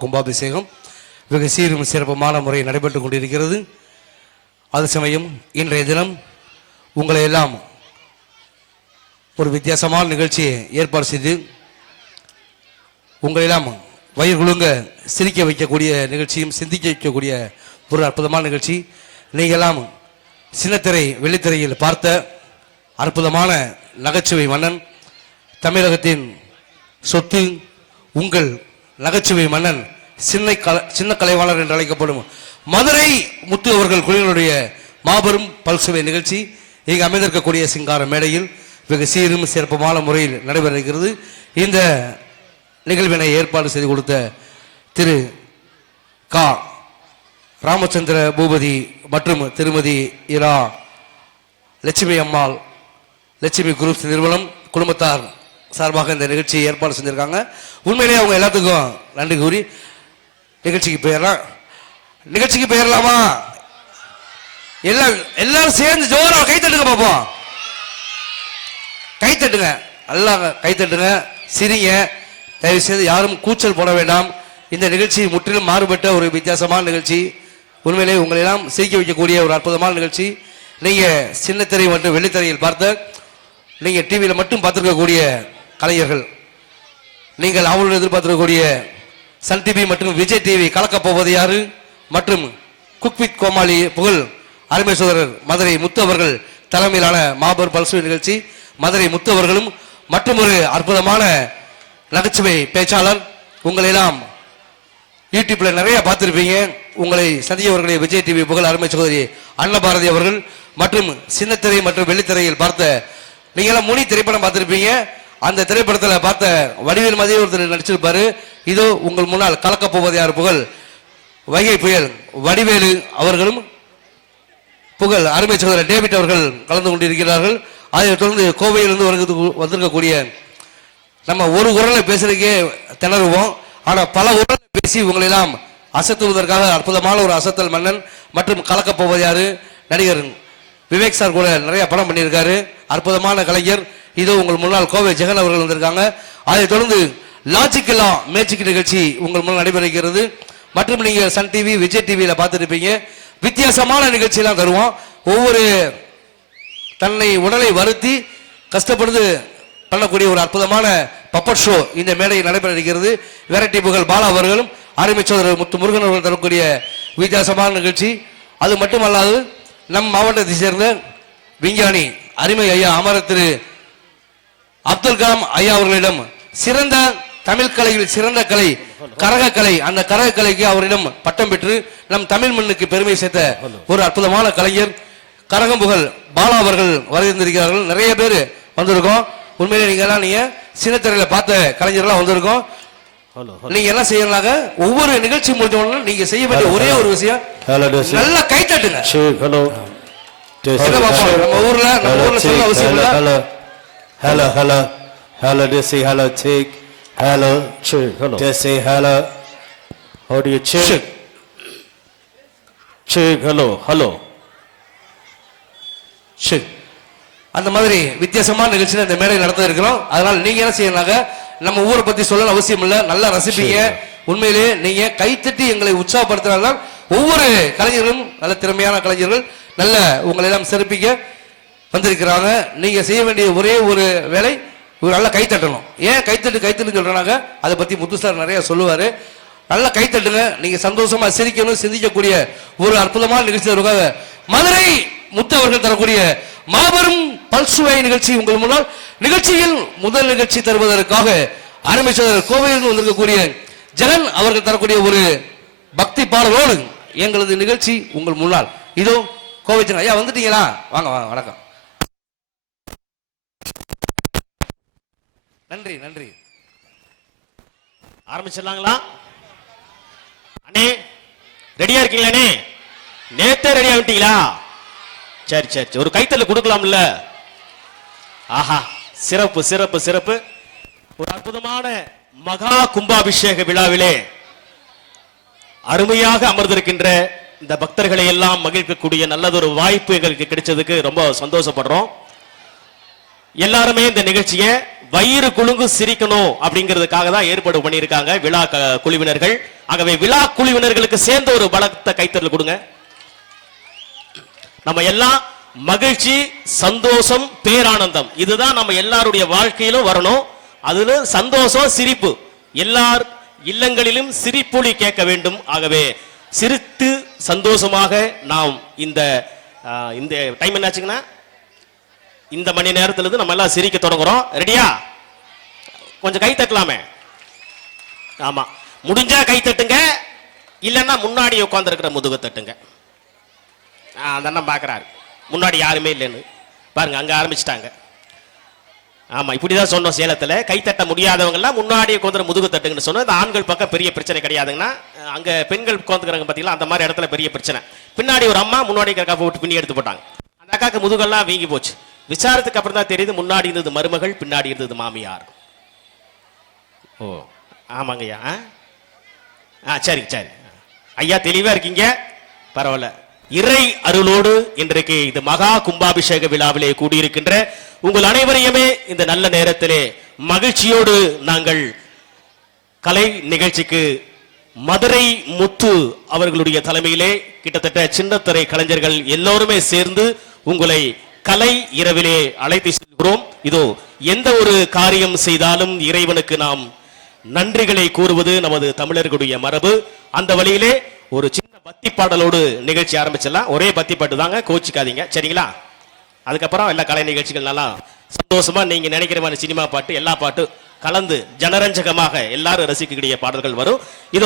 கும்பாபிஷேகம். வெகு சீரும் சிறப்புமான முறை நடைபெற்று கொண்டிருக்கிறது. அது சமயம் இன்றைய தினம் உங்களை எல்லாம் ஒரு வித்தியாசமான நிகழ்ச்சியை ஏற்பாடு செய்து உங்களெல்லாம் வயிறு குழுங்க சிரிக்க வைக்கக்கூடிய நிகழ்ச்சியும் சிந்திக்க வைக்கக்கூடிய ஒரு அற்புதமான நிகழ்ச்சி. நீங்களாம் சின்னத்திரை வெள்ளித்திரையில் பார்த்த அற்புதமான நகைச்சுவை மன்னன் தமிழகத்தின் சொத்து உங்கள் நகைச்சுவை மன்னன் சின்ன கல சின்ன கலைவாளர் என்று அழைக்கப்படும் மதுரை முத்து அவர்கள் குழுவினுடைய மாபெரும் பல்சுவை நிகழ்ச்சி இங்கு அமைந்திருக்கக்கூடிய சிங்கார மேடையில் வெகு சீரும் சிறப்புமான முறையில் நடைபெற இருக்கிறது இந்த நிகழ்வினை ஏற்பாடு செய்து கொடுத்த திரு கா. ராமச்சந்திர பூபதி மற்றும் திருமதி இரா. லட்சுமி அம்மாள் லட்சுமி குரூப்ஸ் நிறுவனம் குடும்பத்தார் சார்பாக இந்த நிகழ்ச்சியை ஏற்பாடு செஞ்சுருக்காங்க. உண்மையிலேயே அவங்க எல்லாத்துக்கும் நன்றி கூறி நிகழ்ச்சிக்கு போயிடலாம். நிகழ்ச்சிக்கு போயிடலாமா? எல்லாம் எல்லாரும் சேர்ந்து ஜோரா கைத்தட்டுங்க பார்ப்போம் கைத்தட்டுங்க நல்லா கைத்தட்டுங்க சிரிங்க. தயவு செய்து யாரும் கூச்சல் போட வேண்டாம். இந்த நிகழ்ச்சி முற்றிலும் மாறுபட்ட ஒரு வித்தியாசமான நிகழ்ச்சி. உண்மையிலே உங்களை எல்லாம் சிரிக்க வைக்கக்கூடிய ஒரு அற்புதமான நிகழ்ச்சி. நீங்கள் சின்னத்திரை மற்றும் வெள்ளித்திரையில் பார்த்த நீங்கள் டிவியில் மட்டும் பார்த்துருக்கக்கூடிய கலைஞர்கள். நீங்கள் அவளுடன் எதிர்பார்த்திருக்கக்கூடிய சன் டிவி மற்றும் விஜய் டிவி கலக்கப் போவது யாரு? மற்றும் குக்வித் கோமாளி புகழ் அருமை சோதரர் மதுரை முத்தவர்கள் தலைமையிலான மாபெரும் பல்சுவை நிகழ்ச்சி. மதுரை முத்தவர்களும் மற்றும் ஒரு அற்புதமான நகைச்சுவை பேச்சாளர். உங்களை எல்லாம் யூடியூப்ல நிறைய பார்த்துருப்பீங்க. உங்களை சந்தியவர்களை விஜய் டிவி புகழ் அருமை சகோதரி அன்னபாரதி அவர்கள் மற்றும் சின்னத்திரை மற்றும் வெள்ளித்திரையில் பார்த்த நீங்க எல்லாம் முனி திரைப்படம் பார்த்திருப்பீங்க. அந்த திரைப்படத்தில் பார்த்த வடிவேல் மதிய ஒருத்தர் நடிச்சிருப்பாரு. இதோ உங்கள் முன்னால் கலக்கப் போவது யார் புகழ்? வைகை புயல். வடிவேலு அவர்களும் புகழ். அருமை சகோதரர் டேவிட் அவர்கள் கலந்து கொண்டிருக்கிறார்கள். அதைத் தொடர்ந்து கோவையிலிருந்து வருகிறது வந்திருக்கக்கூடிய நம்ம ஒரு குரலை பேசுறதுக்கே திணறுவோம். ஆனால் பல குரலை பேசி உங்களெல்லாம் அசத்துவதற்காக அற்புதமான ஒரு அசத்தல் மன்னன் மற்றும் கலக்கப் போவது யாரு? நடிகர் விவேக் சார் கூட நிறைய படம் பண்ணியிருக்காரு. அற்புதமான கலைஞர். இதோ உங்கள் முன்னால் கோவை ஜெகன் அவர்கள் வந்திருக்காங்க. அதைத் தொடர்ந்து லாஜிக்கலா மேஜிக் நிகழ்ச்சி உங்கள் முன்னால் நடைபெறுகிறது. மற்றும் நீங்க சன் டிவி விஜய் டிவியில பார்த்துருப்பீங்க. வித்தியாசமான நிகழ்ச்சியெல்லாம் தருவோம். ஒவ்வொரு தன்னை உடலை வருத்தி கஷ்டப்படுது பண்ணக்கூடிய ஒரு அற்புதமான பப்பட் ஷோ இந்த மேடையில் நடைபெற இருக்கிறது வெரைட்டி புகழ் பாலா அவர்களும் அருமை சோதரர் முத்து முருகன் அவர்கள் தரக்கூடிய வித்தியாசமான நிகழ்ச்சி. அது மட்டுமல்லாது நம் மாவட்டத்தை சேர்ந்த விஞ்ஞானி அருமை ஐயா அமர திரு அப்துல் கலாம் ஐயா அவர்களிடம் சிறந்த தமிழ் கலையில் சிறந்த கலை கரகக்கலை அந்த கரகக்கலைக்கு அவரிடம் பட்டம் பெற்று நம் தமிழ் மண்ணுக்கு பெருமை சேர்த்த ஒரு அற்புதமான கலைஞர் கரகம்புகழ் பாலா அவர்கள் வருகின்றிருக்கிறார்கள் நிறைய பேர் வந்திருக்கோம். உண்மையிலே நீங்க எல்லாம் நீங்க சின்னத்திரையில பார்த்த கலைஞர்கள்லாம் வந்திருக்கோம். நீங்க என்ன செய்யறாங்க ஒவ்வொரு நிகழ்ச்சி முடிஞ்ச உடனே நீங்க செய்ய வேண்டிய ஒரே ஒரு விஷயம் நல்லா கை தட்டுங்க. நம்ம ஊர்ல நம்ம ஊர்ல சொல்ல அவசியம் இல்ல. Hello hello hello hello daisy hello check hello check hello daisy hello how do you check check hello hello சரி அந்த மாதிரி வித்தியாசமான நிகழ்ச்சியில இந்த மேடையில் நடத்த இருக்கிறோம். அதனால நீங்க என்ன செய்யறாங்க நம்ம ஊரை பத்தி சொல்லணும் அவசியம் இல்ல. நல்லா ரசிப்பீங்க. உண்மையிலேயே நீங்க கைத்தட்டி எங்களை உற்சாகப்படுத்தினால்தான் ஒவ்வொரு கலைஞர்களும் நல்ல திறமையான கலைஞர்கள் நல்ல உங்களை எல்லாம் சிறப்பிக்க வந்திருக்கிறாங்க. நீங்க செய்ய வேண்டிய ஒரே ஒரு வேலை இவர் நல்ல கைத்தட்டணும் ஏன் கைத்தட்டு கைத்தட்டுன்னு சொல்றாங்க? அதை பத்தி முத்து சார் நிறைய சொல்லுவாரு. நல்லா கைத்தட்டுங்க நீங்க சந்தோஷமா சிரிக்கணும் சிந்திக்கக்கூடிய ஒரு அற்புதமான நிகழ்ச்சி இருக்காங்க. மதுரை முத்தவர்கள் தரக்கூடிய மாபெரும் பல்சுவை நிகழ்ச்சி உங்கள் முன்னால். நிகழ்ச்சியில் முதல் நிகழ்ச்சி தருவதற்காக ஆரம்பிச்சவர் கோவையில் வந்திருக்கக்கூடிய ஜெகன் அவர்கள் தரக்கூடிய ஒரு பக்தி பாடலோடு எங்களது நிகழ்ச்சி உங்கள் முன்னால். இதோ கோவை ஐயா வந்துட்டீங்களா? வாங்க வாங்க வணக்கம். நன்றி நன்றி. ஆரம்பிச்சிடலாங்களா? அண்ணே ரெடியா இருக்கீங்களா அண்ணே? நேத்தே ரெடியா விட்டீங்களா சரி சரி சரி. ஒரு கைத்தல் கொடுக்கலாம்ல. ஆஹா சிறப்பு சிறப்பு சிறப்பு. ஒரு அற்புதமான மகா கும்பாபிஷேக விழாவிலே அருமையாக அமர்ந்திருக்கின்ற இந்த பக்தர்களை எல்லாம் மகிழ்க்கக்கூடிய நல்லதொரு வாய்ப்பு எங்களுக்கு கிடைச்சதுக்கு ரொம்ப சந்தோஷப்படுறோம். எல்லாருமே இந்த நிகழ்ச்சியை வயிறு குலுங்கு சிரிக்கணும் அப்படிங்கிறதுக்காக தான் ஏற்பாடு பண்ணியிருக்காங்க விழா குழுவினர்கள். ஆகவே விழா குழுவினர்களுக்கு சேர்ந்த ஒரு பலத்தை கைத்தறல் கொடுங்க. நம்ம எல்லாம் மகிழ்ச்சி சந்தோஷம் பேரானந்தம். இதுதான் நம்ம எல்லாருடைய வாழ்க்கையிலும் வரணும். அதுல சந்தோஷம் சிரிப்பு. எல்லார் இல்லங்களிலும் சிரிப்பொலி கேட்க வேண்டும். ஆகவே சிரித்து சந்தோஷமாக நாம் இந்த இந்த டைம் என்னாச்சுங்கன்னா இந்த மணி நேரத்துல இருந்து நம்ம எல்லாம் சிரிக்க தொடங்குறோம். ரெடியா கொஞ்சம் கை தட்டலாமே. ஆமா. முடிஞ்சா கை தட்டுங்க. இல்லைன்னா முன்னாடி உட்காந்துருக்கிற முதுக தட்டுங்க. ஆ, அந்த அண்ணன் பார்க்குறாரு முன்னாடி யாருமே இல்லைன்னு. பாருங்க அங்கே ஆரம்பிச்சிட்டாங்க. ஆமா இப்படிதான் சொன்னோம் சேலத்தில். கை தட்ட முன்னாடி உட்காந்துரு முதுகு தட்டுங்கன்னு சொன்னோம். இந்த ஆண்கள் பக்கம் பெரிய பிரச்சனை கிடையாதுங்கன்னா அங்கே பெண்கள் உட்காந்துக்கிறாங்க பார்த்தீங்களா அந்த மாதிரி இடத்துல பெரிய பிரச்சனை. பின்னாடி ஒரு அம்மா முன்னாடி இருக்கிற விட்டு பின்னி எடுத்து போட்டாங்க. அந்த அக்காக்கு முதுகெல்லாம் வீங்கி போச்சு. விசாரத்துக்கு அப்புறம் தான் தெரியுது முன்னாடி இருந்தது மருமகள் பின்னாடி இருந்தது மாமியார். ஓ ஆமாங்கய்யா ஆ? ஆ சரி சரி. ஐயா தெளிவா இருக்கீங்க? பரவாயில்ல. இறை அருளோடு இன்றைக்கு இந்த மகா கும்பாபிஷேக விழாவிலே கூடியிருக்கின்ற உங்கள் அனைவரையுமே இந்த நல்ல நேரத்திலே மகிழ்ச்சியோடு நாங்கள் கலை நிகழ்ச்சிக்கு மதுரை முத்து அவர்களுடைய தலைமையிலே கிட்டத்தட்ட சின்னத்துறை கலைஞர்கள் எல்லோருமே சேர்ந்து உங்களை கலை இரவிலே அழைத்து செல்கிறோம். இதோ எந்த ஒரு காரியம் செய்தாலும் இறைவனுக்கு நாம் நன்றிகளை கூறுவது நமது தமிழர்களுடைய மரபு. அந்த வழியிலே ஒரு சின்ன பக்தி பாடலோடு நிகழ்ச்சி ஆரம்பிச்சிடலாம். ஒரே பக்தி பாட்டு தாங்க கோச்சிக்காதீங்க சரிங்களா? அதுக்கப்புறம் எல்லா கலை நிகழ்ச்சிகள் நல்லா சந்தோஷமா நீங்க நினைக்கிற மாதிரி சினிமா பாட்டு எல்லா பாட்டு கலந்து ஜனரஞ்சகமாக எல்லாரும் ரசிக்கக்கூடிய பாடல்கள் வரும். இதோ